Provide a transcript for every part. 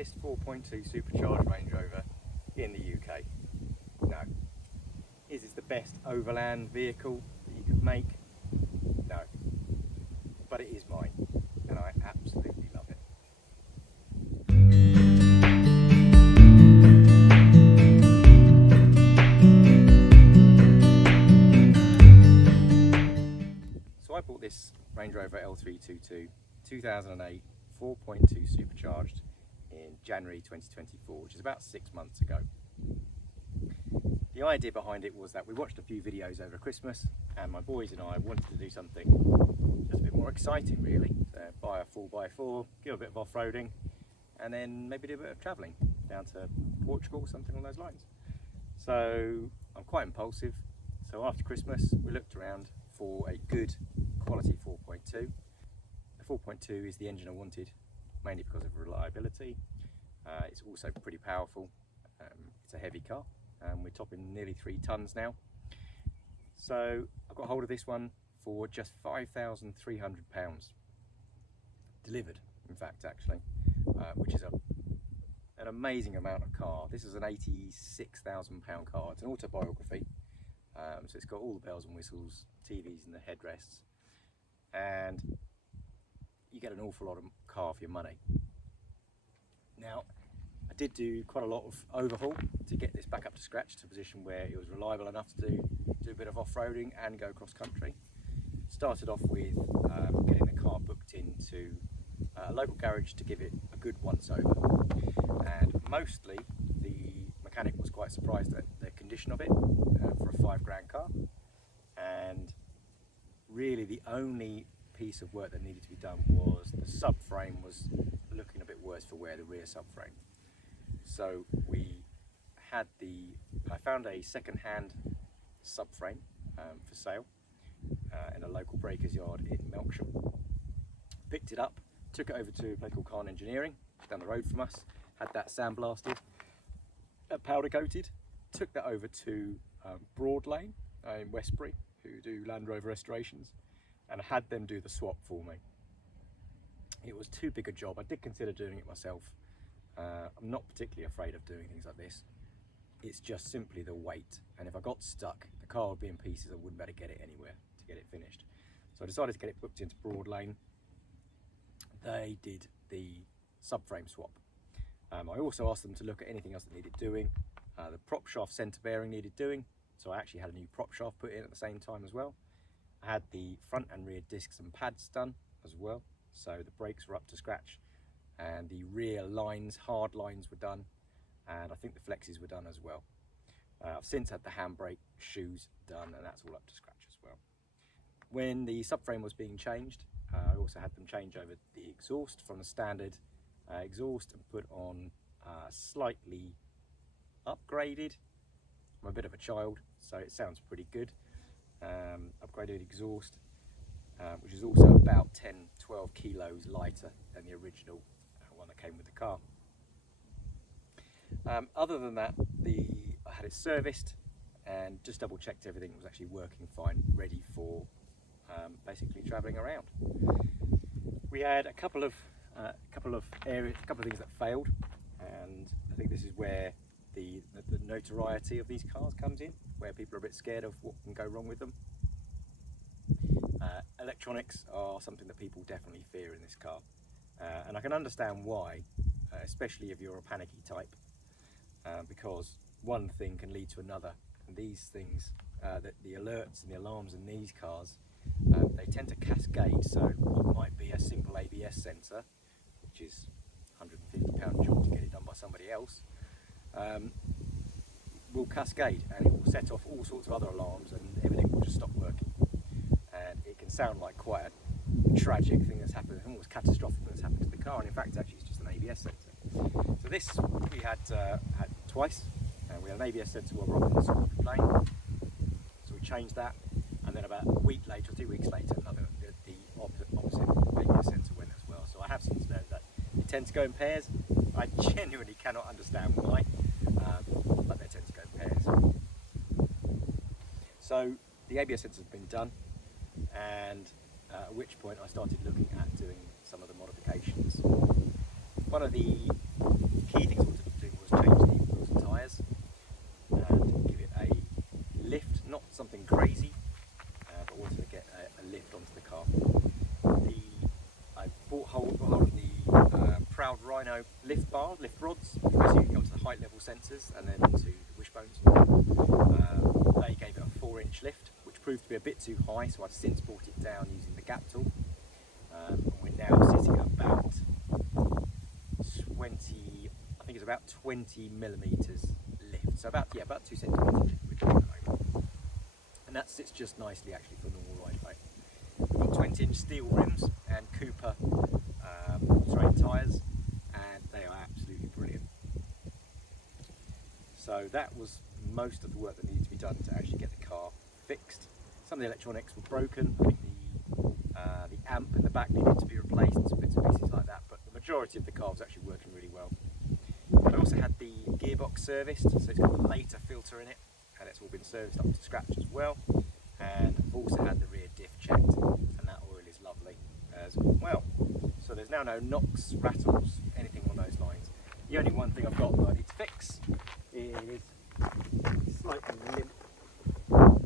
cheapest 4.2 supercharged Range Rover in the UK? No. Is this the best overland vehicle that you could make? No. But it is mine, and I absolutely love it. So I bought this Range Rover L322 2008 4.2 supercharged in January 2024, which is about 6 months ago. The idea behind it was that we watched a few videos over Christmas, and my boys and I wanted to do something just a bit more exciting really. So buy a 4x4, give a bit of off-roading, and then maybe do a bit of travelling down to Portugal, something along those lines. So I'm quite impulsive, so after Christmas we looked around for a good quality 4.2. The 4.2 is the engine I wanted, mainly because of reliability. It's also pretty powerful. It's a heavy car, and we're topping nearly 3 tonnes now. So I got hold of this one for just £5,300, delivered in fact actually, which is an amazing amount of car. This is an £86,000 car. It's an autobiography, so it's got all the bells and whistles, TVs and the headrests, and you get an awful lot of car for your money. Now, I did do quite a lot of overhaul to get this back up to scratch to a position where it was reliable enough to do a bit of off-roading and go cross country. Started off with getting the car booked into a local garage to give it a good once over, and mostly the mechanic was quite surprised at the condition of it for a £5 car, and really the only piece of work that needed to be done was the subframe was looking a bit worse for wear, the rear subframe. So I found a second-hand subframe for sale in a local breaker's yard in Melksham. Picked it up, took it over to a place called Khan Engineering down the road from us, had that sandblasted, powder coated, took that over to Broadlane in Westbury, who do Land Rover restorations, and had them do the swap for me. It was too big a job. I did consider doing it myself. I'm not particularly afraid of doing things like this. It's just simply the weight, and if I got stuck, the car would be in pieces. I wouldn't be able to get it anywhere to get it finished. So I decided to get it booked into Broadlane. They did the subframe swap. I also asked them to look at anything else that needed doing. The prop shaft centre bearing needed doing, so I actually had a new prop shaft put in at the same time as well. I had the front and rear discs and pads done as well, so the brakes were up to scratch, and the rear lines, hard lines were done, and I think the flexes were done as well. I've since had the handbrake shoes done, and that's all up to scratch as well. When the subframe was being changed, I also had them change over the exhaust from the standard exhaust and put on slightly upgraded. I'm a bit of a child, so it sounds pretty good. Upgraded exhaust, which is also about 10-12 kilos lighter than the original one that came with the car. Other than that, I had it serviced and just double checked everything was actually working fine, ready for basically travelling around. We had a couple of things that failed, and I think this is where the notoriety of these cars comes in, where people are a bit scared of what can go wrong with them. Electronics are something that people definitely fear in this car, and I can understand why, especially if you're a panicky type, because one thing can lead to another, and these things, the alerts and the alarms in these cars, they tend to cascade. So what might be a simple ABS sensor, which is £150 job to get it done by somebody else, will cascade, and it will set off all sorts of other alarms, and everything will just stop working. And it can sound like quite a tragic thing that's happened, almost catastrophic thing that's happened to the car, and in fact actually it's just an ABS sensor. So this we had twice, and we had an ABS sensor while we were on the sort of plane, so we changed that, and then about a week later, 2 weeks later, the opposite ABS sensor went as well. So I have since learned that they tend to go in pairs. I genuinely cannot understand why, but they tend to go in pairs. So the ABS sensor has been done, and at which point I started looking at doing some of the modifications. One of the L322 lift bar, lift rods, so you can go to the height level sensors and then to the wishbones. They gave it a 4-inch lift, which proved to be a bit too high, so I've since brought it down using the gap tool. We're now sitting at about 20, I think it's about 20 millimeters lift, so about 2 centimeters lift at the moment. And that sits just nicely actually for a normal ride height. We've got 20-inch steel rims and Cooper all-terrain tyres, and they are absolutely brilliant. So that was most of the work that needed to be done to actually get the car fixed. Some of the electronics were broken. I think the amp in the back needed to be replaced and some bits and pieces like that, but the majority of the car was actually working really well. I also had the gearbox serviced, so it's got the later filter in it, and it's all been serviced up to scratch as well. And I've also had the rear diff checked, and that oil is lovely as well. So there's now no knocks, rattles, anything on those lines. The only one thing I've got that I need to fix is slightly limp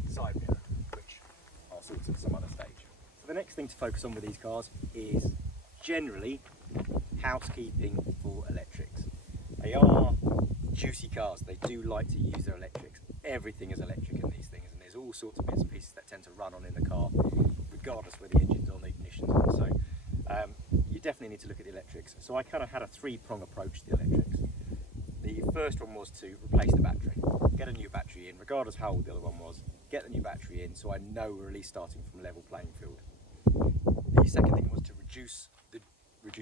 side mirror, which I'll sort at some other stage. So the next thing to focus on with these cars is generally housekeeping for electrics. They are juicy cars, they do like to use their electrics. Everything is electric in these things, and there's all sorts of bits and pieces that tend to run on in the car, regardless whether the engine's on, the ignition's on. So you definitely need to look at the electrics. So I kind of had a three-prong approach to the electrics. The first one was to replace the battery, get a new battery in, regardless how old the other one was, get the new battery in so I know we're at least starting from a level playing field. The second thing was to reduce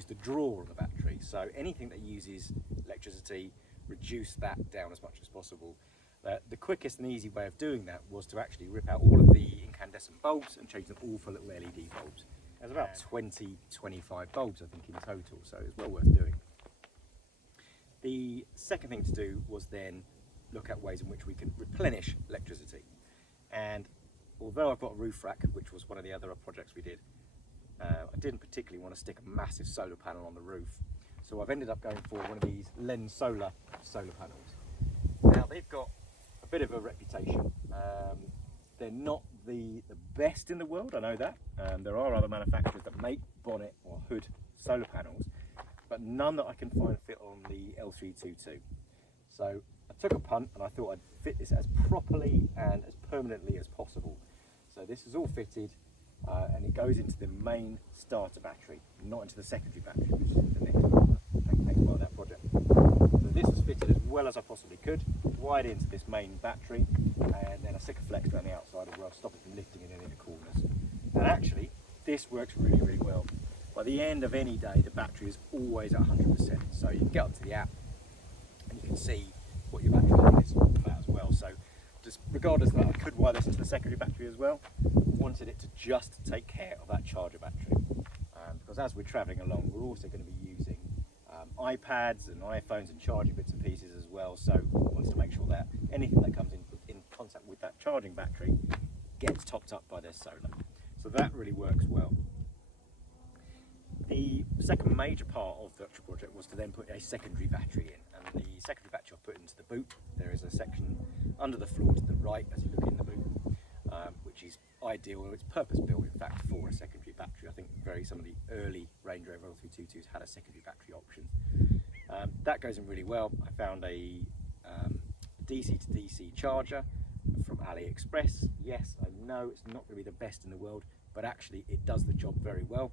the draw on the battery, so anything that uses electricity, reduce that down as much as possible. The quickest and easy way of doing that was to actually rip out all of the incandescent bulbs and change them all for little LED bulbs. There's about 20-25 bulbs I think in total, so it's well worth doing. The second thing to do was then look at ways in which we can replenish electricity. And although I've got a roof rack, which was one of the other projects we did, I didn't particularly want to stick a massive solar panel on the roof. So I've ended up going for one of these lens solar panels. Now they've got a bit of a reputation. They're not the best in the world, I know that. There are other manufacturers that make bonnet or hood solar panels, but none that I can find fit on the L322. So I took a punt and I thought I'd fit this as properly and as permanently as possible. So this is all fitted and it goes into the main starter battery, not into the secondary battery, which is the next part of that project. So this was fitted as well as I possibly could, wired into this main battery, and then a Sikaflex around the outside as well, stop it from lifting in any of the corners. And actually, this works really, really well. By the end of any day, the battery is always at 100%. So you can get onto the app and you can see what your battery level is on that as well. So just regardless of that, I could wire this into the secondary battery as well. I wanted it to just take care of that charger battery. Because as we're travelling along, we're also going to be using iPads and iPhones and charging bits and pieces as well. So I wanted to make sure that anything that comes in contact with that charging battery gets topped up by their solar. So that really works well. The second major part of the actual project was to then put a secondary battery in, and the secondary battery I put into the boot. There is a section under the floor to the right as you look in the boot, which is ideal. It's purpose built in fact for a secondary battery. I think some of the early Range Rover L322s had a secondary battery option. That goes in really well. I found a DC to DC charger from AliExpress. Yes, I know it's not going to be the best in the world, but actually it does the job very well.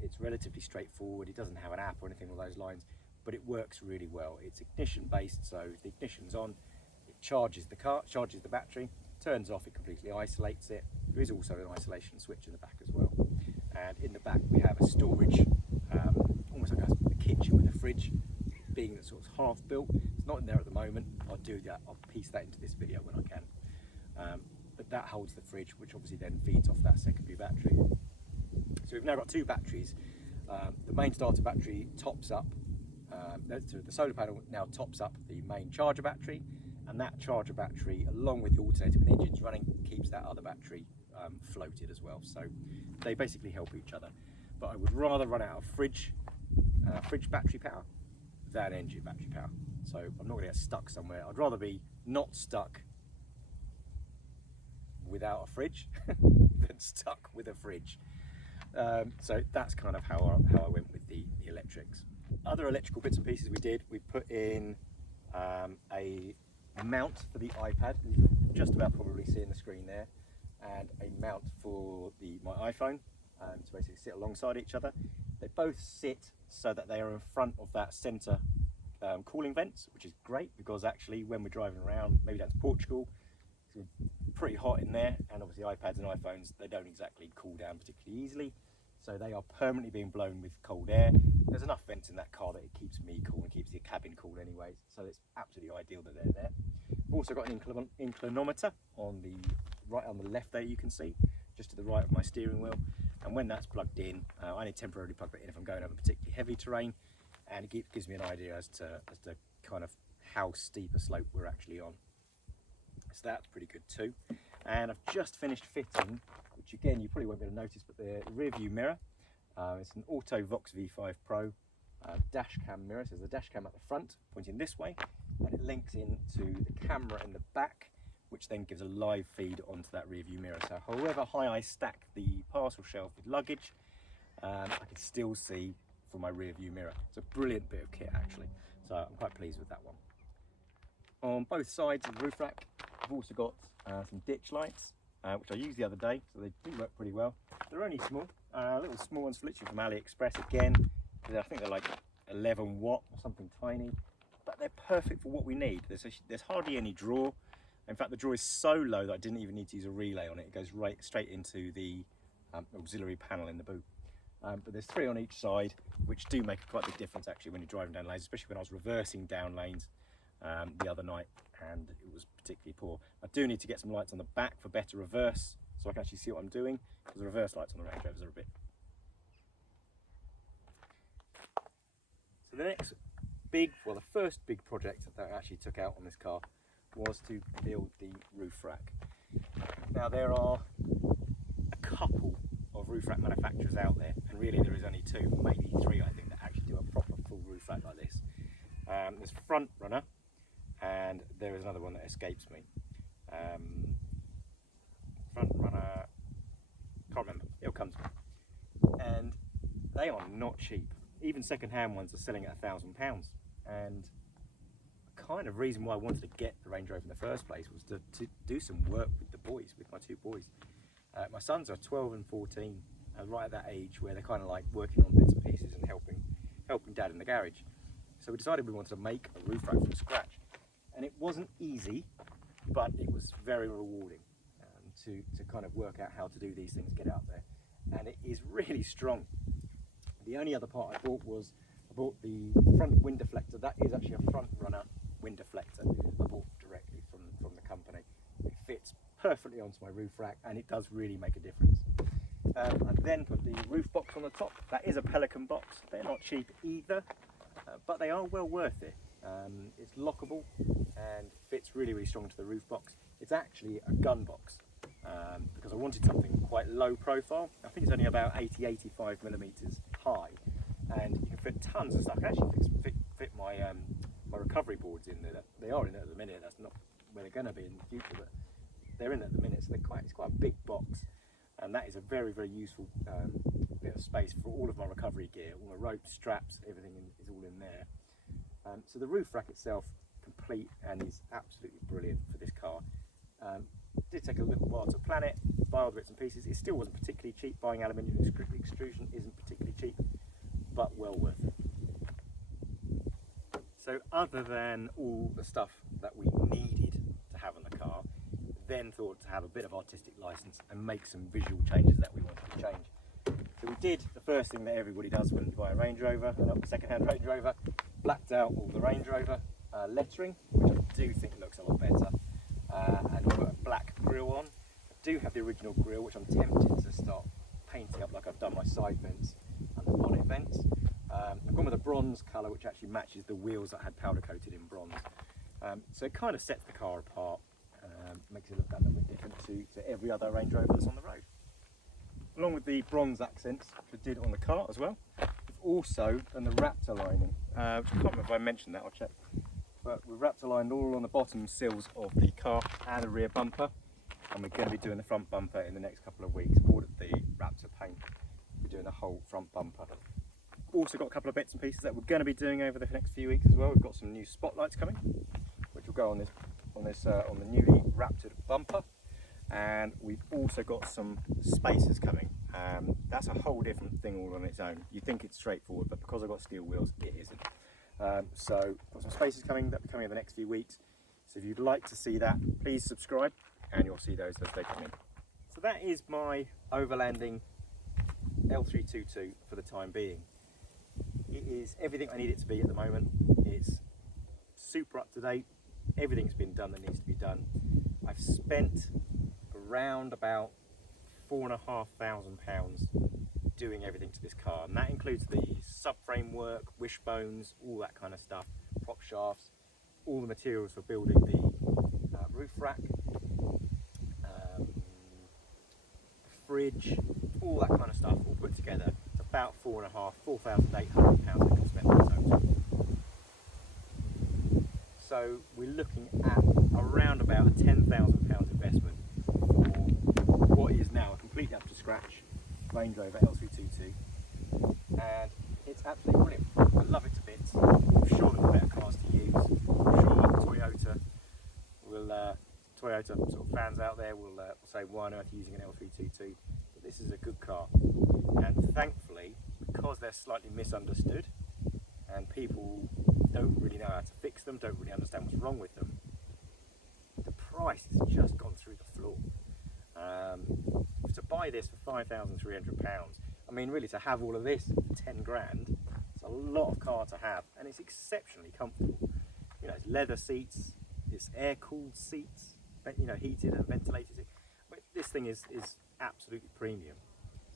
It's relatively straightforward. It doesn't have an app or anything along those lines, but it works really well. It's ignition based, so if the ignition's on, it charges the car, charges the battery, turns off, it completely isolates it. There is also an isolation switch in the back as well. And in the back we have a storage, almost like a kitchen with a fridge, being that sort of half built. It's not in there at the moment. I'll do that, I'll piece that into this video when I can. But that holds the fridge, which obviously then feeds off that secondary battery. So we've now got two batteries. The main starter battery tops up, so the solar panel now tops up the main charger battery, and that charger battery, along with the alternator when the engine's running, keeps that other battery floated as well. So they basically help each other. But I would rather run out of fridge battery power than engine battery power. So I'm not going to get stuck somewhere. I'd rather be not stuck without a fridge than stuck with a fridge. So that's kind of how I went with the electrics. Other electrical bits and pieces we did, we put in a mount for the iPad, you can just about probably see in the screen there, and a mount for my iPhone to basically sit alongside each other. They both sit so that they are in front of that centre cooling vents, which is great because actually when we're driving around, maybe down to Portugal, it's pretty hot in there, and obviously iPads and iPhones, they don't exactly cool down particularly easily, so they are permanently being blown with cold air. There's enough vents in that car that it keeps me cool and keeps the cabin cool anyway, so it's absolutely ideal that they're there. We've also got an inclinometer on the right, on the left there, you can see just to the right of my steering wheel, and when that's plugged in, I only temporarily plug that in if I'm going over particularly heavy terrain, and it gives me an idea as to kind of how steep a slope we're actually on. So that's pretty good too. And I've just finished fitting, which again you probably won't be able to notice, but the rear view mirror. It's an Auto Vox V5 Pro dash cam mirror. So there's a dash cam at the front pointing this way, and it links into the camera in the back, which then gives a live feed onto that rear view mirror. So however high I stack the parcel shelf with luggage, I can still see from my rear view mirror. It's a brilliant bit of kit actually, so I'm quite pleased with that one. On both sides of the roof rack, I've also got some ditch lights, which I used the other day, so they do work pretty well. They're only small, little small ones literally from AliExpress again. I think they're like 11 watt or something tiny, but they're perfect for what we need. There's hardly any draw. In fact, the draw is so low that I didn't even need to use a relay on it. It goes right straight into the auxiliary panel in the boot. But there's 3 on each side, which do make quite a big difference actually when you're driving down lanes, especially when I was reversing down lanes the other night, and it was particularly poor. I do need to get some lights on the back for better reverse, so I can actually see what I'm doing, because the reverse lights on the Range Rovers are a bit. So the next big, well, the first big project that I actually took out on this car was to build the roof rack. Now there are a couple of roof rack manufacturers out there, and really there is only 2, maybe 3 I think, that actually do a proper full roof rack like this. There's Front Runner, and there is another one that escapes me. Front Runner, can't remember, it'll come to me. And they are not cheap. Even second-hand ones are selling at £1,000. And the kind of reason why I wanted to get the Range Rover in the first place was to do some work with the boys, with my 2 boys. My sons are 12 and 14, right at that age where they're kind of like working on bits and pieces and helping Dad in the garage. So we decided we wanted to make a roof rack from scratch, and it wasn't easy, but it was very rewarding to kind of work out how to do these things, get out there, and it is really strong. The only other part I bought was the front wind deflector. That is actually a Front Runner wind deflector I bought directly from the company. It fits perfectly onto my roof rack, and it does really make a difference. I then put the roof box on the top. That is a Pelican box. They're not cheap either, but they are well worth it. It's lockable and fits really, really strong to the roof box. It's actually a gun box because I wanted something quite low profile. I think it's only about 80-85 millimeters high, and you can fit tons of stuff. I can actually fit my my recovery boards in there. They are in there at the minute. That's not where they're going to be in the future, but they're in at the minute, so it's quite a big box, and that is a very, very useful bit of space for all of my recovery gear. All the ropes, straps, everything is all in there. So the roof rack itself, complete, and is absolutely brilliant for this car. It did take a little while to plan it, buy all the bits and pieces. It still wasn't particularly cheap. Buying aluminium extrusion isn't particularly cheap, but well worth it. So other than all the stuff that we needed to have on the car, then thought to have a bit of artistic license and make some visual changes that we wanted to change. So we did the first thing that everybody does when you buy a Range Rover, a second-hand Range Rover, blacked out all the Range Rover lettering, which I do think looks a lot better, and put a black grille on. I do have the original grille, which I'm tempted to start painting up like I've done my side vents and the bonnet vents. I've gone with a bronze colour, which actually matches the wheels that I had powder coated in bronze. So it kind of sets the car apart, makes it look that little bit different to every other Range Rover that's on the road. Along with the bronze accents, which I did on the car as well, we've also done the Raptor lining. I can't remember if I mentioned that, I'll check. But we've Raptor lined all on the bottom sills of the car and the rear bumper, and we're going to be doing the front bumper in the next couple of weeks. Ordered the Raptor paint, we're doing the whole front bumper. also got a couple of bits and pieces that we're going to be doing over the next few weeks as well. We've got some new spotlights coming, which will go on the newly Raptored bumper, and we've also got some spacers coming. That's a whole different thing all on its own. You think it's straightforward, but because I've got steel wheels, it isn't. So got some spacers coming that will be coming in the next few weeks. So if you'd like to see that, please subscribe, and you'll see those as they come in. So that is my overlanding L322 for the time being. It is everything I need it to be at the moment. It's super up to date. Everything's been done that needs to be done. I've spent around about £4,500 doing everything to this car, and that includes the subframe work, wishbones, all that kind of stuff, prop shafts, all the materials for building the roof rack, fridge, all that kind of stuff all put together. It's about £4,800 I can spend in total. So we're looking at around about a £10,000 investment for what is now a completely up to scratch Range Rover L322, and it's absolutely brilliant. I love it to bits. I'm sure there are better cars to use. I'm sure Toyota sort of fans out there will say, why on earth using an L322? But this is a good car, and thankfully, because they're slightly misunderstood and people don't really know how to fix them, don't really understand what's wrong with them, the price has just gone through the floor. To buy this for £5,300, I mean, really, to have all of this for 10 grand, it's a lot of car to have, and it's exceptionally comfortable. You know, it's leather seats, it's air-cooled seats, you know, heated and ventilated. But this thing is absolutely premium.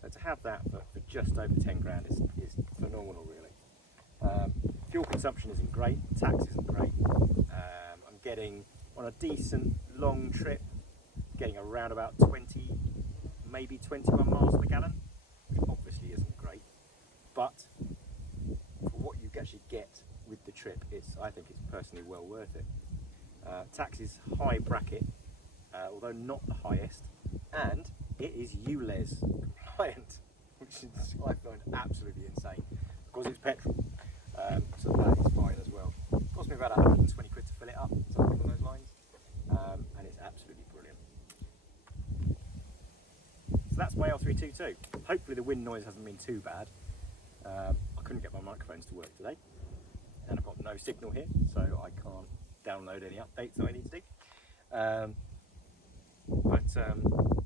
So to have that for just over 10 grand is phenomenal, really. Fuel consumption isn't great, tax isn't great. I'm getting, on a decent long trip, getting around about 20, maybe 21 miles per gallon, which obviously isn't great, but for what you actually get with the trip, I think it's personally well worth it. Tax is high bracket, although not the highest, and it is ULEZ compliant, which is, I find absolutely insane, because it's petrol, so that is fine as well. It cost me about 120 quid to fill it up, something along those lines, and it's absolutely brilliant. So that's my L322. Hopefully the wind noise hasn't been too bad. I couldn't get my microphones to work today, and I've got no signal here, so I can't download any updates that I need to do.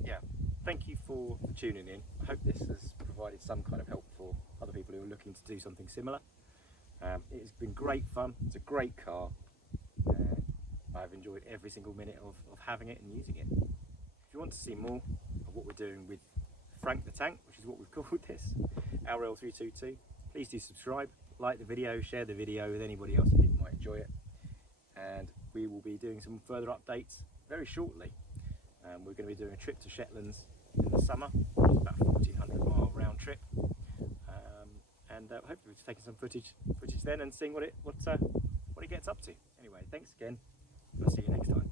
Yeah, thank you for tuning in. I hope this has provided some kind of help for other people who are looking to do something similar. It has been great fun. It's a great car, and I've enjoyed every single minute of having it and using it. If you want to see more of what we're doing with Frank the Tank, which is what we've called this, our L322, please do subscribe, like the video, share the video with anybody else you think might enjoy it, and we will be doing some further updates very shortly. We're going to be doing a trip to Shetlands in the summer. It's about a 1,400-mile round trip, and hopefully we'll be taking some footage then and seeing what it gets up to. Anyway, thanks again. I'll see you next time.